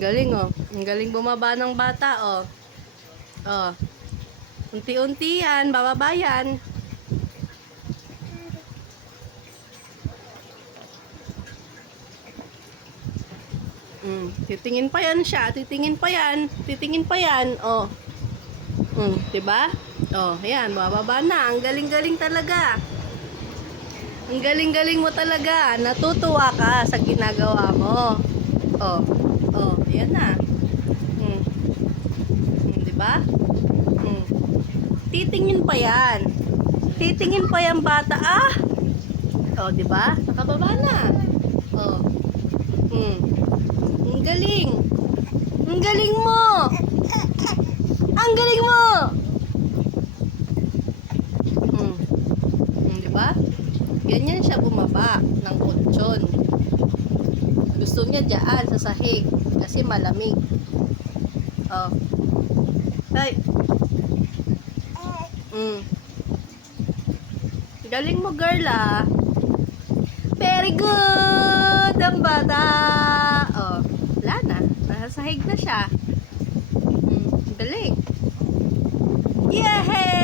Ang galing, oh. Ang galing bumaba ng bata, oh. Oh. Unti-unti yan, bababa yan. Titingin pa yan siya, titingin pa yan, titingin pa yan, oh. 'Di ba? Oh, ayan, bababa na. Ang galing-galing talaga. Ang galing-galing mo talaga. Natutuwa ka sa ginagawa mo. Oh. Oh, ayan na. 'Di ba? Titingin pa yan. Titingin pa yan bata. Ah. Oh, 'di ba? Nakababa na. Oh. Ang galing. Ang galing mo. Ang galing mo. Di ba? Ganyan siya bumaba ng kutsyon. Gusto niya diyan sa sahig kasi malamig. Oh. Ay. Galing mo, girl, ah. Very good ang bata. Oh, wala na. Nasa sahig na siya. Galing. Yay!